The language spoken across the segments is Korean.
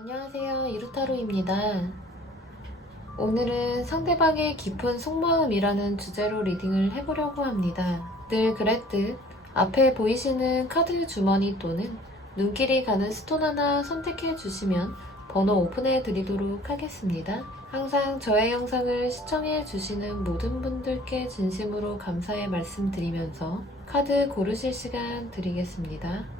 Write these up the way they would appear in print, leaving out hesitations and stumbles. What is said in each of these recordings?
안녕하세요, 이루타로입니다. 오늘은 상대방의 깊은 속마음이라는 주제로 리딩을 해보려고 합니다. 늘 그랬듯 앞에 보이시는 카드 주머니 또는 눈길이 가는 스톤 하나 선택해 주시면 번호 오픈해 드리도록 하겠습니다. 항상 저의 영상을 시청해 주시는 모든 분들께 진심으로 감사의 말씀 드리면서 카드 고르실 시간 드리겠습니다.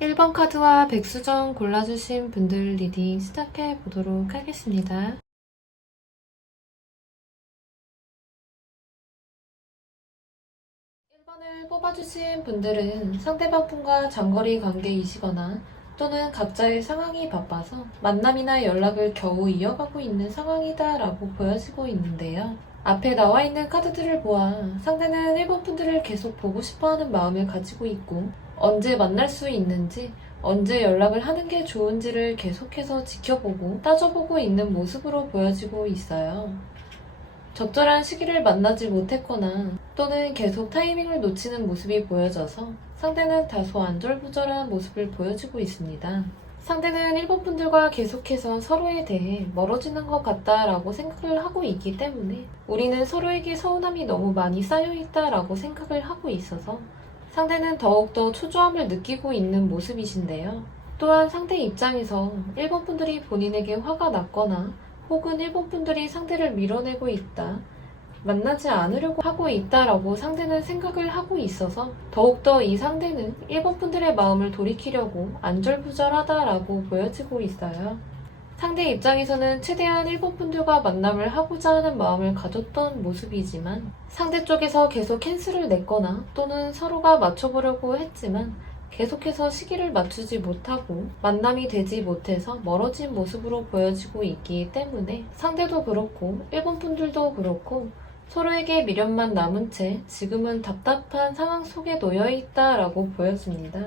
1번 카드와 백수정 골라주신 분들 리딩 시작해 보도록 하겠습니다. 1번을 뽑아주신 분들은 상대방 분과 장거리 관계이시거나 또는 각자의 상황이 바빠서 만남이나 연락을 겨우 이어가고 있는 상황이다 라고 보여지고 있는데요. 앞에 나와 있는 카드들을 보아 상대는 1번 분들을 계속 보고 싶어하는 마음을 가지고 있고 언제 만날 수 있는지 언제 연락을 하는 게 좋은지를 계속해서 지켜보고 따져보고 있는 모습으로 보여지고 있어요. 적절한 시기를 만나지 못했거나 또는 계속 타이밍을 놓치는 모습이 보여져서 상대는 다소 안절부절한 모습을 보여주고 있습니다. 상대는 1번 분들과 계속해서 서로에 대해 멀어지는 것 같다라고 생각을 하고 있기 때문에 우리는 서로에게 서운함이 너무 많이 쌓여있다라고 생각을 하고 있어서 상대는 더욱더 초조함을 느끼고 있는 모습이신데요. 또한 상대 입장에서 1번 분들이 본인에게 화가 났거나 혹은 1번 분들이 상대를 밀어내고 있다, 만나지 않으려고 하고 있다라고 상대는 생각을 하고 있어서 더욱더 이 상대는 1번 분들의 마음을 돌이키려고 안절부절하다라고 보여지고 있어요. 상대 입장에서는 최대한 1번 분들과 만남을 하고자 하는 마음을 가졌던 모습이지만 상대 쪽에서 계속 캔슬을 냈거나 또는 서로가 맞춰보려고 했지만 계속해서 시기를 맞추지 못하고 만남이 되지 못해서 멀어진 모습으로 보여지고 있기 때문에 상대도 그렇고 1번 분들도 그렇고 서로에게 미련만 남은 채 지금은 답답한 상황 속에 놓여있다라고 보여집니다.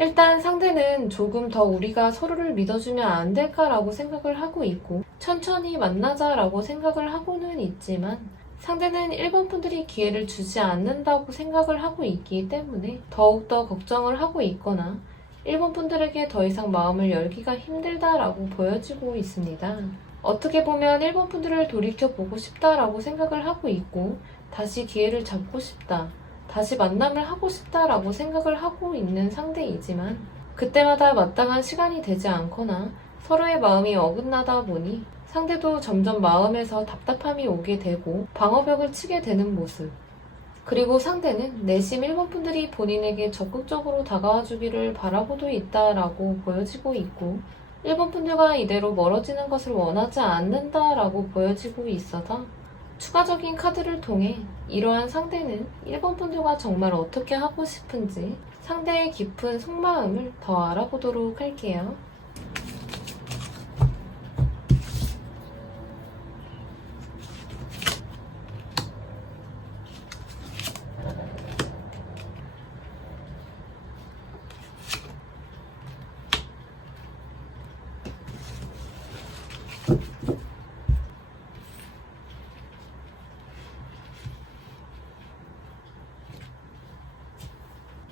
일단 상대는 조금 더 우리가 서로를 믿어주면 안 될까라고 생각을 하고 있고 천천히 만나자라고 생각을 하고는 있지만 상대는 1번 분들이 기회를 주지 않는다고 생각을 하고 있기 때문에 더욱더 걱정을 하고 있거나 1번 분들에게 더 이상 마음을 열기가 힘들다라고 보여지고 있습니다. 어떻게 보면 1번 분들을 돌이켜보고 싶다라고 생각을 하고 있고 다시 기회를 잡고 싶다, 다시 만남을 하고 싶다라고 생각을 하고 있는 상대이지만 그때마다 마땅한 시간이 되지 않거나 서로의 마음이 어긋나다 보니 상대도 점점 마음에서 답답함이 오게 되고 방어벽을 치게 되는 모습, 그리고 상대는 내심 1번 분들이 본인에게 적극적으로 다가와 주기를 바라고도 있다라고 보여지고 있고 1번 분들과 이대로 멀어지는 것을 원하지 않는다라고 보여지고 있어서 추가적인 카드를 통해 이러한 상대는 1번 분들과 정말 어떻게 하고 싶은지 상대의 깊은 속마음을 더 알아보도록 할게요.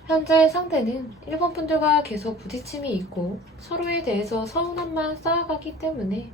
현재 상대는 일본 분들과 계속 부딪힘이 있고 서로에 대해서 서운함만 쌓아가기 때문에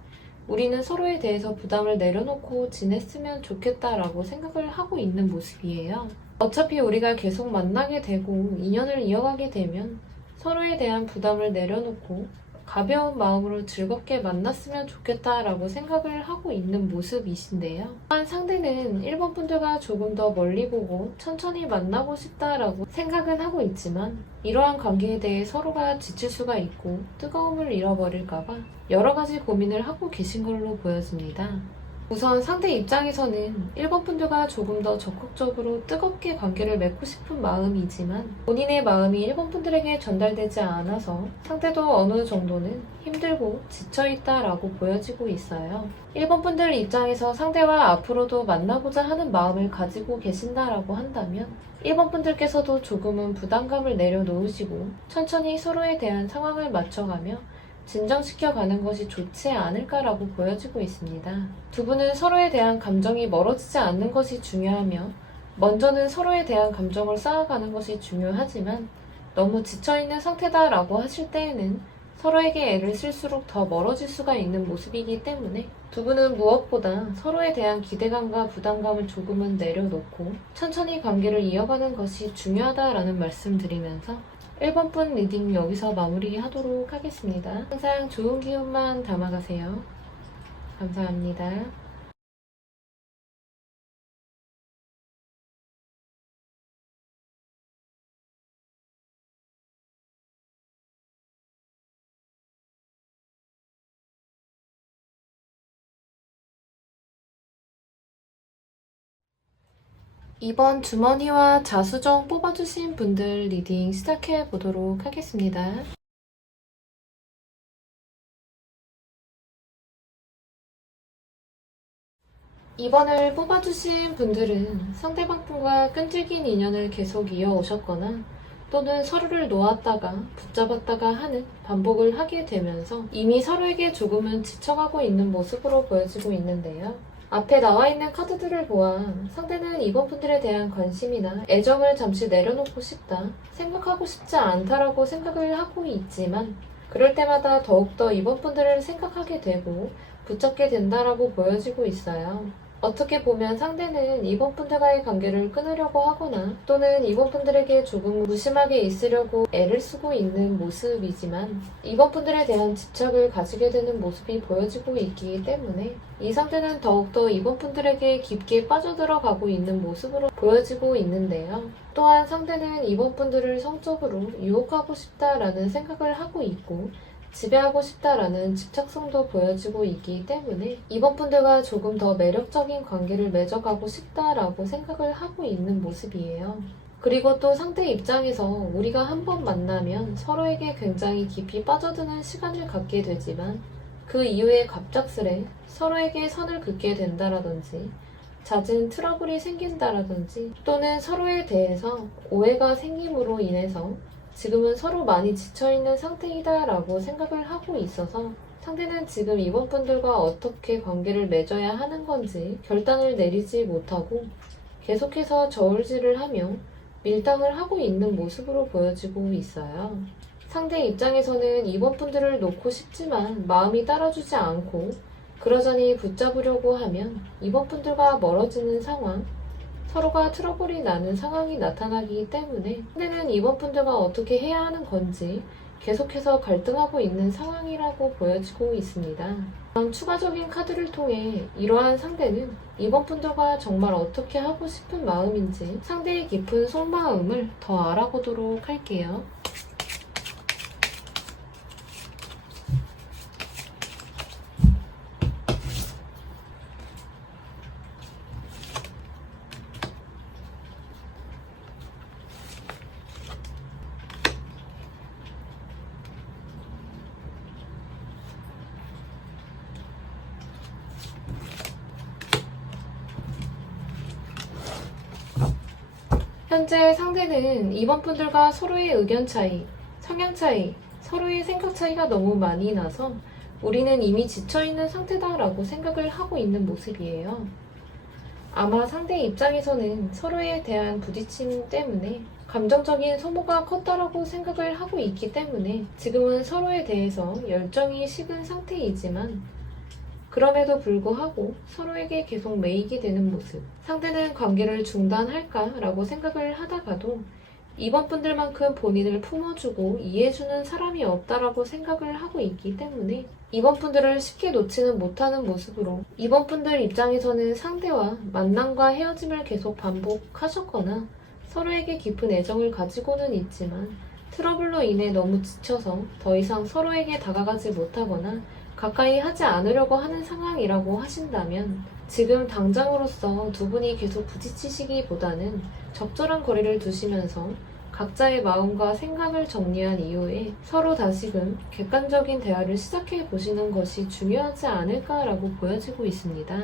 우리는 서로에 대해서 부담을 내려놓고 지냈으면 좋겠다라고 생각을 하고 있는 모습이에요. 어차피 우리가 계속 만나게 되고 인연을 이어가게 되면 서로에 대한 부담을 내려놓고 가벼운 마음으로 즐겁게 만났으면 좋겠다라고 생각을 하고 있는 모습이신데요. 또한 상대는 일본 분들과 조금 더 멀리 보고 천천히 만나고 싶다라고 생각은 하고 있지만 이러한 관계에 대해 서로가 지칠 수가 있고 뜨거움을 잃어버릴까봐 여러 가지 고민을 하고 계신 걸로 보여집니다. 우선 상대 입장에서는 일본 분들과 조금 더 적극적으로 뜨겁게 관계를 맺고 싶은 마음이지만 본인의 마음이 일본 분들에게 전달되지 않아서 상대도 어느 정도는 힘들고 지쳐있다라고 보여지고 있어요. 일본 분들 입장에서 상대와 앞으로도 만나고자 하는 마음을 가지고 계신다라고 한다면 일본 분들께서도 조금은 부담감을 내려놓으시고 천천히 서로에 대한 상황을 맞춰가며 진정시켜가는 것이 좋지 않을까라고 보여지고 있습니다. 두 분은 서로에 대한 감정이 멀어지지 않는 것이 중요하며 먼저는 서로에 대한 감정을 쌓아가는 것이 중요하지만 너무 지쳐있는 상태다라고 하실 때에는 서로에게 애를 쓸수록 더 멀어질 수가 있는 모습이기 때문에 두 분은 무엇보다 서로에 대한 기대감과 부담감을 조금은 내려놓고 천천히 관계를 이어가는 것이 중요하다라는 말씀 드리면서 1번분 리딩 여기서 마무리하도록 하겠습니다. 항상 좋은 기운만 담아가세요. 감사합니다. 이번 주머니와 자수정 뽑아주신 분들 리딩 시작해 보도록 하겠습니다. 이번을 뽑아주신 분들은 상대방 분과 끈질긴 인연을 계속 이어오셨거나 또는 서로를 놓았다가 붙잡았다가 하는 반복을 하게 되면서 이미 서로에게 조금은 지쳐가고 있는 모습으로 보여지고 있는데요. 앞에 나와 있는 카드들을 보아 상대는 이번 분들에 대한 관심이나 애정을 잠시 내려놓고 싶다, 생각하고 싶지 않다라고 생각을 하고 있지만 그럴 때마다 더욱더 이번 분들을 생각하게 되고 붙잡게 된다라고 보여지고 있어요. 어떻게 보면 상대는 이번 분들과의 관계를 끊으려고 하거나 또는 이번 분들에게 조금 무심하게 있으려고 애를 쓰고 있는 모습이지만 이번 분들에 대한 집착을 가지게 되는 모습이 보여지고 있기 때문에 이 상태는 더욱더 이번 분들에게 깊게 빠져들어가고 있는 모습으로 보여지고 있는데요. 또한 상대는 이번 분들을 성적으로 유혹하고 싶다라는 생각을 하고 있고 지배하고 싶다라는 집착성도 보여지고 있기 때문에 이번 분들과 조금 더 매력적인 관계를 맺어가고 싶다라고 생각을 하고 있는 모습이에요. 그리고 또 상대 입장에서 우리가 한번 만나면 서로에게 굉장히 깊이 빠져드는 시간을 갖게 되지만 그 이후에 갑작스레 서로에게 선을 긋게 된다라든지 잦은 트러블이 생긴다라든지 또는 서로에 대해서 오해가 생김으로 인해서 지금은 서로 많이 지쳐있는 상태이다 라고 생각을 하고 있어서 상대는 지금 이번 분들과 어떻게 관계를 맺어야 하는 건지 결단을 내리지 못하고 계속해서 저울질을 하며 밀당을 하고 있는 모습으로 보여지고 있어요. 상대 입장에서는 이번 분들을 놓고 싶지만 마음이 따라주지 않고 그러자니 붙잡으려고 하면 이번 분들과 멀어지는 상황, 서로가 트러블이 나는 상황이 나타나기 때문에 상대는 이번 분들과 어떻게 해야 하는 건지 계속해서 갈등하고 있는 상황이라고 보여지고 있습니다. 다음 추가적인 카드를 통해 이러한 상대는 이번 분들과 정말 어떻게 하고 싶은 마음인지 상대의 깊은 속마음을 더 알아보도록 할게요. 현재 상대는 이번 분들과 서로의 의견 차이, 성향 차이, 서로의 생각 차이가 너무 많이 나서 우리는 이미 지쳐있는 상태다라고 생각을 하고 있는 모습이에요. 아마 상대 입장에서는 서로에 대한 부딪힘 때문에 감정적인 소모가 컸다라고 생각을 하고 있기 때문에 지금은 서로에 대해서 열정이 식은 상태이지만 그럼에도 불구하고 서로에게 계속 매이게 되는 모습. 상대는 관계를 중단할까라고 생각을 하다가도 이번 분들만큼 본인을 품어주고 이해해주는 사람이 없다라고 생각을 하고 있기 때문에 이번 분들을 쉽게 놓지는 못하는 모습으로 이번 분들 입장에서는 상대와 만남과 헤어짐을 계속 반복하셨거나 서로에게 깊은 애정을 가지고는 있지만 트러블로 인해 너무 지쳐서 더 이상 서로에게 다가가지 못하거나 가까이 하지 않으려고 하는 상황이라고 하신다면 지금 당장으로서 두 분이 계속 부딪히시기보다는 적절한 거리를 두시면서 각자의 마음과 생각을 정리한 이후에 서로 다시금 객관적인 대화를 시작해 보시는 것이 중요하지 않을까라고 보여지고 있습니다.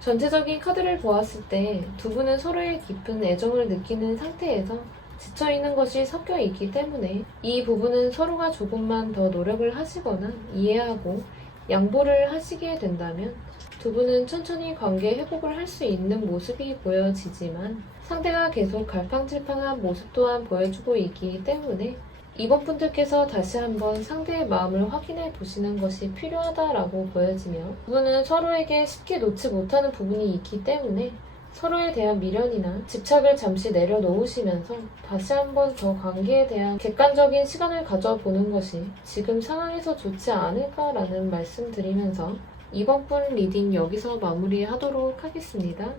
전체적인 카드를 보았을 때 두 분은 서로의 깊은 애정을 느끼는 상태에서 지쳐있는 것이 섞여 있기 때문에 이 부분은 서로가 조금만 더 노력을 하시거나 이해하고 양보를 하시게 된다면 두 분은 천천히 관계 회복을 할 수 있는 모습이 보여지지만 상대가 계속 갈팡질팡한 모습 또한 보여주고 있기 때문에 이번 분들께서 다시 한번 상대의 마음을 확인해 보시는 것이 필요하다라고 보여지며 두 분은 서로에게 쉽게 놓지 못하는 부분이 있기 때문에 서로에 대한 미련이나 집착을 잠시 내려놓으시면서 다시 한번 더 관계에 대한 객관적인 시간을 가져보는 것이 지금 상황에서 좋지 않을까라는 말씀드리면서 이번 분 리딩 여기서 마무리하도록 하겠습니다.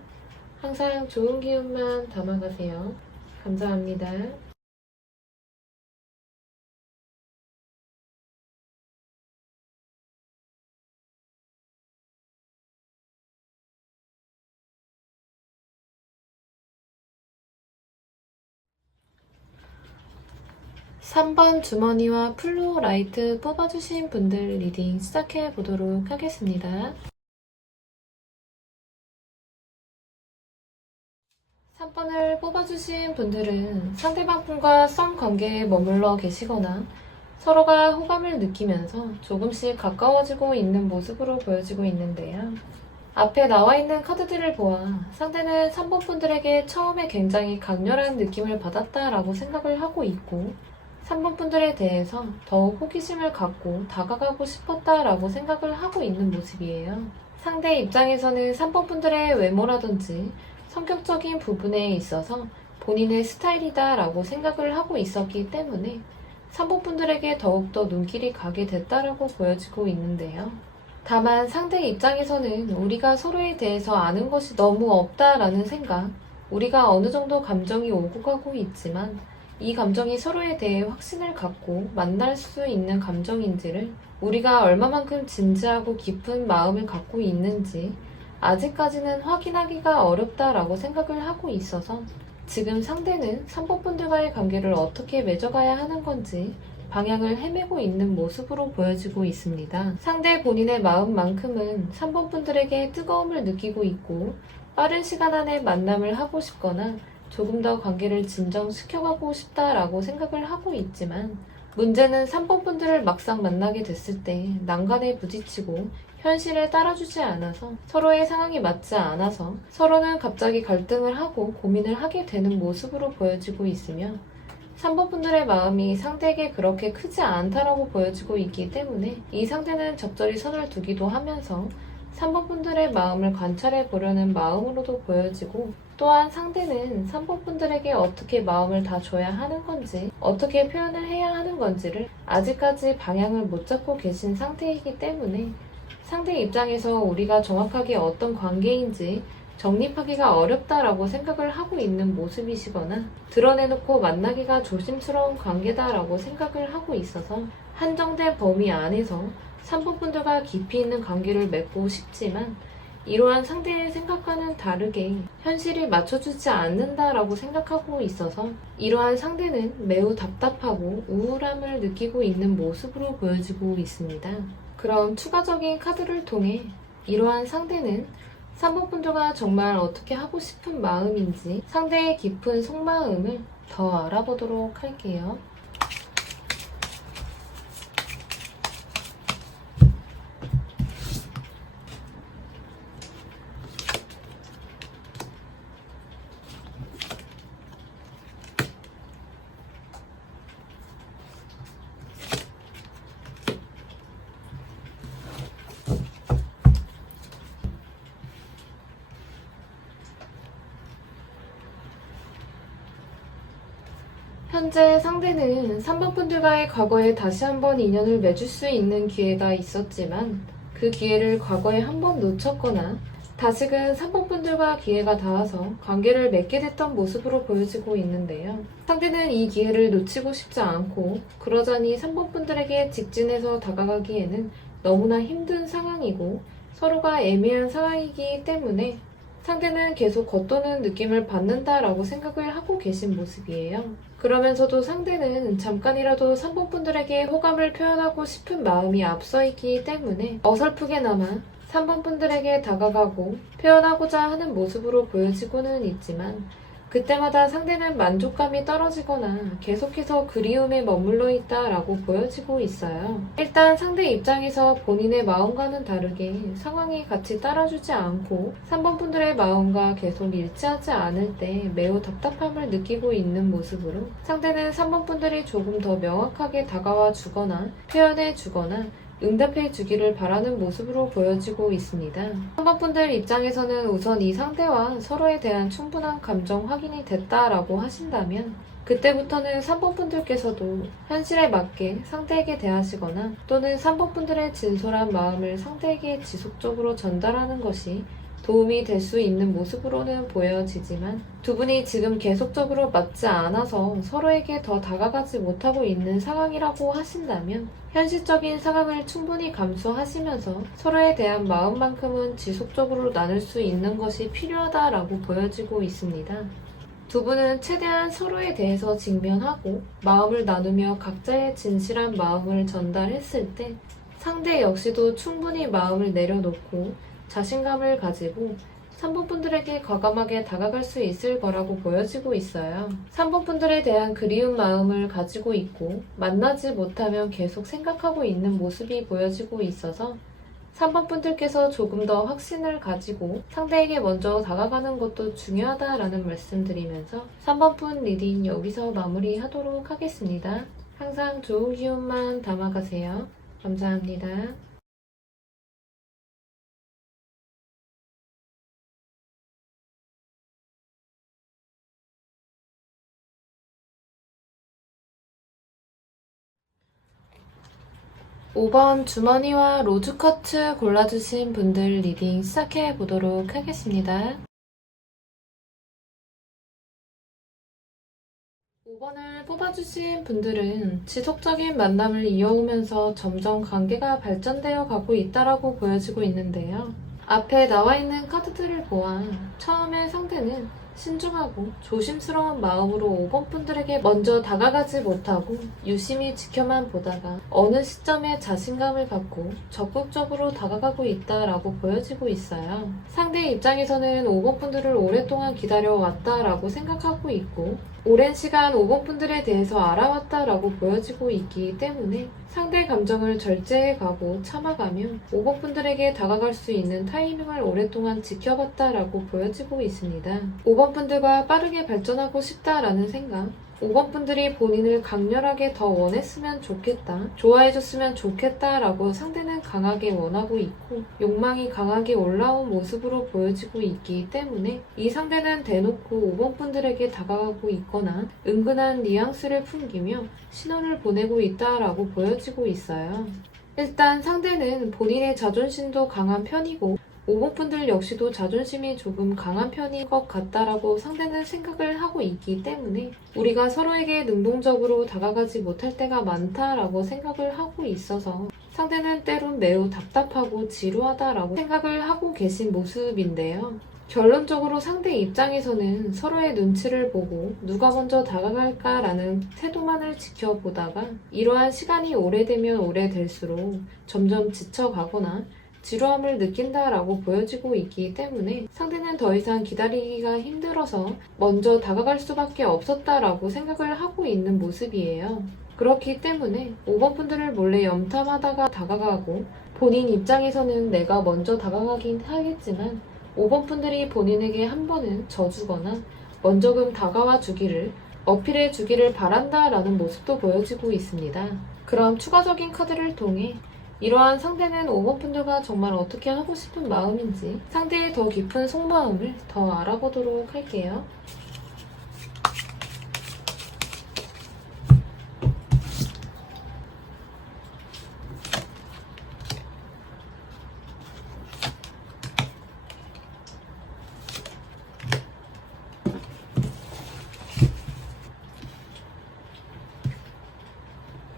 항상 좋은 기운만 담아가세요. 감사합니다. 3번 주머니와 플로라이트 뽑아주신 분들 리딩 시작해 보도록 하겠습니다. 3번을 뽑아주신 분들은 상대방 분과 썸 관계에 머물러 계시거나 서로가 호감을 느끼면서 조금씩 가까워지고 있는 모습으로 보여지고 있는데요. 앞에 나와 있는 카드들을 보아 상대는 3번 분들에게 처음에 굉장히 강렬한 느낌을 받았다라고 생각을 하고 있고 3번 분들에 대해서 더욱 호기심을 갖고 다가가고 싶었다라고 생각을 하고 있는 모습이에요. 상대 입장에서는 3번 분들의 외모라든지 성격적인 부분에 있어서 본인의 스타일이다라고 생각을 하고 있었기 때문에 3번 분들에게 더욱더 눈길이 가게 됐다라고 보여지고 있는데요. 다만 상대 입장에서는 우리가 서로에 대해서 아는 것이 너무 없다라는 생각, 우리가 어느 정도 감정이 오고 가고 있지만 이 감정이 서로에 대해 확신을 갖고 만날 수 있는 감정인지를 우리가 얼마만큼 진지하고 깊은 마음을 갖고 있는지 아직까지는 확인하기가 어렵다라고 생각을 하고 있어서 지금 상대는 3번 분들과의 관계를 어떻게 맺어가야 하는 건지 방향을 헤매고 있는 모습으로 보여지고 있습니다. 상대 본인의 마음만큼은 3번 분들에게 뜨거움을 느끼고 있고 빠른 시간 안에 만남을 하고 싶거나 조금 더 관계를 진정시켜가고 싶다라고 생각을 하고 있지만 문제는 3번 분들을 막상 만나게 됐을 때 난간에 부딪히고 현실에 따라주지 않아서 서로의 상황이 맞지 않아서 서로는 갑자기 갈등을 하고 고민을 하게 되는 모습으로 보여지고 있으며 3번 분들의 마음이 상대에게 그렇게 크지 않다라고 보여지고 있기 때문에 이 상대는 적절히 선을 두기도 하면서 3번 분들의 마음을 관찰해 보려는 마음으로도 보여지고 또한 상대는 3번 분들에게 어떻게 마음을 다 줘야 하는 건지 어떻게 표현을 해야 하는 건지를 아직까지 방향을 못 잡고 계신 상태이기 때문에 상대 입장에서 우리가 정확하게 어떤 관계인지 정립하기가 어렵다라고 생각을 하고 있는 모습이시거나 드러내놓고 만나기가 조심스러운 관계다라고 생각을 하고 있어서 한정된 범위 안에서 3번 분들과 깊이 있는 관계를 맺고 싶지만 이러한 상대의 생각과는 다르게 현실이 맞춰주지 않는다라고 생각하고 있어서 이러한 상대는 매우 답답하고 우울함을 느끼고 있는 모습으로 보여지고 있습니다. 그럼 추가적인 카드를 통해 이러한 상대는 3번 분들과 정말 어떻게 하고 싶은 마음인지 상대의 깊은 속마음을 더 알아보도록 할게요. 현재 상대는 3번 분들과의 과거에 다시 한번 인연을 맺을 수 있는 기회가 있었지만 그 기회를 과거에 한번 놓쳤거나 다시금 3번 분들과 기회가 닿아서 관계를 맺게 됐던 모습으로 보여지고 있는데요. 상대는 이 기회를 놓치고 싶지 않고 그러자니 3번 분들에게 직진해서 다가가기에는 너무나 힘든 상황이고 서로가 애매한 상황이기 때문에 상대는 계속 겉도는 느낌을 받는다라고 생각을 하고 계신 모습이에요. 그러면서도 상대는 잠깐이라도 3번 분들에게 호감을 표현하고 싶은 마음이 앞서 있기 때문에 어설프게나마 3번 분들에게 다가가고 표현하고자 하는 모습으로 보여지고는 있지만 그때마다 상대는 만족감이 떨어지거나 계속해서 그리움에 머물러 있다라고 보여지고 있어요. 일단 상대 입장에서 본인의 마음과는 다르게 상황이 같이 따라주지 않고 3번 분들의 마음과 계속 일치하지 않을 때 매우 답답함을 느끼고 있는 모습으로 상대는 3번 분들이 조금 더 명확하게 다가와 주거나 표현해 주거나 응답해 주기를 바라는 모습으로 보여지고 있습니다. 3번 분들 입장에서는 우선 이 상대와 서로에 대한 충분한 감정 확인이 됐다라고 하신다면 그때부터는 3번 분들께서도 현실에 맞게 상대에게 대하시거나 또는 3번 분들의 진솔한 마음을 상대에게 지속적으로 전달하는 것이 도움이 될 수 있는 모습으로는 보여지지만 두 분이 지금 계속적으로 맞지 않아서 서로에게 더 다가가지 못하고 있는 상황이라고 하신다면 현실적인 상황을 충분히 감수하시면서 서로에 대한 마음만큼은 지속적으로 나눌 수 있는 것이 필요하다라고 보여지고 있습니다. 두 분은 최대한 서로에 대해서 직면하고 마음을 나누며 각자의 진실한 마음을 전달했을 때 상대 역시도 충분히 마음을 내려놓고 자신감을 가지고 3번 분들에게 과감하게 다가갈 수 있을 거라고 보여지고 있어요. 3번 분들에 대한 그리운 마음을 가지고 있고 만나지 못하면 계속 생각하고 있는 모습이 보여지고 있어서 3번 분들께서 조금 더 확신을 가지고 상대에게 먼저 다가가는 것도 중요하다라는 말씀드리면서 3번 분 리딩 여기서 마무리하도록 하겠습니다. 항상 좋은 기운만 담아가세요. 감사합니다. 5번 주머니와 로즈커트 골라주신 분들 리딩 시작해 보도록 하겠습니다. 5번을 뽑아주신 분들은 지속적인 만남을 이어오면서 점점 관계가 발전되어 가고 있다라고 보여지고 있는데요. 앞에 나와 있는 카드들을 보아 처음에 상대는 신중하고 조심스러운 마음으로 5번 분들에게 먼저 다가가지 못하고 유심히 지켜만 보다가 어느 시점에 자신감을 갖고 적극적으로 다가가고 있다라고 보여지고 있어요. 상대 입장에서는 5번 분들을 오랫동안 기다려왔다라고 생각하고 있고 오랜 시간 5번 분들에 대해서 알아왔다라고 보여지고 있기 때문에 상대 감정을 절제해가고 참아가며 5번 분들에게 다가갈 수 있는 타이밍을 오랫동안 지켜봤다라고 보여지고 있습니다. 5번 분들과 빠르게 발전하고 싶다라는 생각, 5번 분들이 본인을 강렬하게 더 원했으면 좋겠다, 좋아해줬으면 좋겠다라고 상대는 강하게 원하고 있고 욕망이 강하게 올라온 모습으로 보여지고 있기 때문에 이 상대는 대놓고 5번 분들에게 다가가고 있거나 은근한 뉘앙스를 풍기며 신호를 보내고 있다라고 보여지고 있어요. 일단 상대는 본인의 자존심도 강한 편이고 5번 분들 역시도 자존심이 조금 강한 편인 것 같다라고 상대는 생각을 하고 있기 때문에 우리가 서로에게 능동적으로 다가가지 못할 때가 많다라고 생각을 하고 있어서 상대는 때론 매우 답답하고 지루하다라고 생각을 하고 계신 모습인데요. 결론적으로 상대 입장에서는 서로의 눈치를 보고 누가 먼저 다가갈까라는 태도만을 지켜보다가 이러한 시간이 오래되면 오래될수록 점점 지쳐가거나 지루함을 느낀다라고 보여지고 있기 때문에 상대는 더 이상 기다리기가 힘들어서 먼저 다가갈 수밖에 없었다라고 생각을 하고 있는 모습이에요. 그렇기 때문에 5번 분들을 몰래 염탐하다가 다가가고 본인 입장에서는 내가 먼저 다가가긴 하겠지만 5번 분들이 본인에게 한 번은 져주거나 먼저 금 다가와 주기를 어필해 주기를 바란다라는 모습도 보여지고 있습니다. 그럼 추가적인 카드를 통해 이러한 상대는 5번 분들과 정말 어떻게 하고 싶은 마음인지 상대의 더 깊은 속마음을 더 알아보도록 할게요.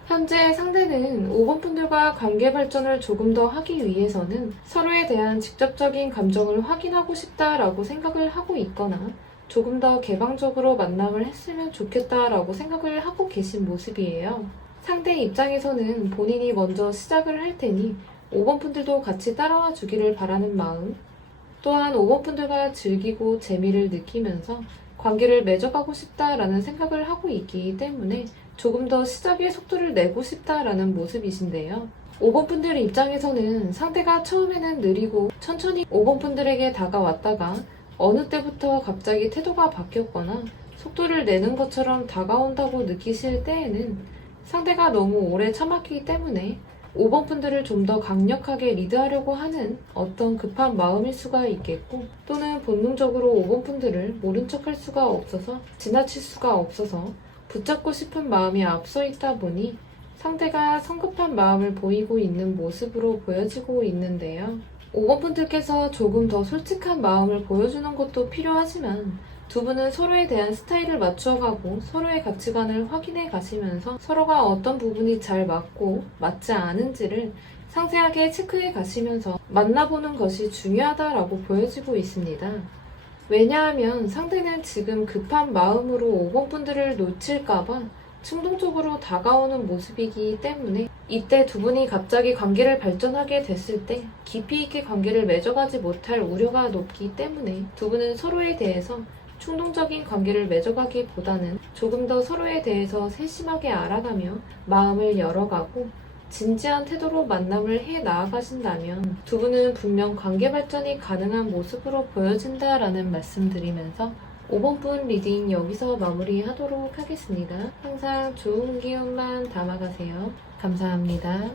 현재 상대는 5번 분들과 관계 발전을 조금 더 하기 위해서는 서로에 대한 직접적인 감정을 확인하고 싶다라고 생각을 하고 있거나 조금 더 개방적으로 만남을 했으면 좋겠다라고 생각을 하고 계신 모습이에요. 상대 입장에서는 본인이 먼저 시작을 할 테니 5번 분들도 같이 따라와 주기를 바라는 마음, 또한 5번 분들과 즐기고 재미를 느끼면서 관계를 맺어가고 싶다라는 생각을 하고 있기 때문에 조금 더 시작의 속도를 내고 싶다라는 모습이신데요. 5번 분들 입장에서는 상대가 처음에는 느리고 천천히 5번 분들에게 다가왔다가 어느 때부터 갑자기 태도가 바뀌었거나 속도를 내는 것처럼 다가온다고 느끼실 때에는 상대가 너무 오래 참았기 때문에 5번 분들을 좀 더 강력하게 리드하려고 하는 어떤 급한 마음일 수가 있겠고, 또는 본능적으로 5번 분들을 모른 척할 수가 없어서 지나칠 수가 없어서 붙잡고 싶은 마음이 앞서 있다 보니 상대가 성급한 마음을 보이고 있는 모습으로 보여지고 있는데요. 5번 분들께서 조금 더 솔직한 마음을 보여주는 것도 필요하지만 두 분은 서로에 대한 스타일을 맞추어가고 서로의 가치관을 확인해 가시면서 서로가 어떤 부분이 잘 맞고 맞지 않은지를 상세하게 체크해 가시면서 만나보는 것이 중요하다라고 보여지고 있습니다. 왜냐하면 상대는 지금 급한 마음으로 5번 분들을 놓칠까봐 충동적으로 다가오는 모습이기 때문에 이때 두 분이 갑자기 관계를 발전하게 됐을 때 깊이 있게 관계를 맺어가지 못할 우려가 높기 때문에 두 분은 서로에 대해서 충동적인 관계를 맺어가기보다는 조금 더 서로에 대해서 세심하게 알아가며 마음을 열어가고 진지한 태도로 만남을 해 나아가신다면 두 분은 분명 관계 발전이 가능한 모습으로 보여진다라는 말씀드리면서 5번 분 리딩 여기서 마무리하도록 하겠습니다. 항상 좋은 기운만 담아가세요. 감사합니다.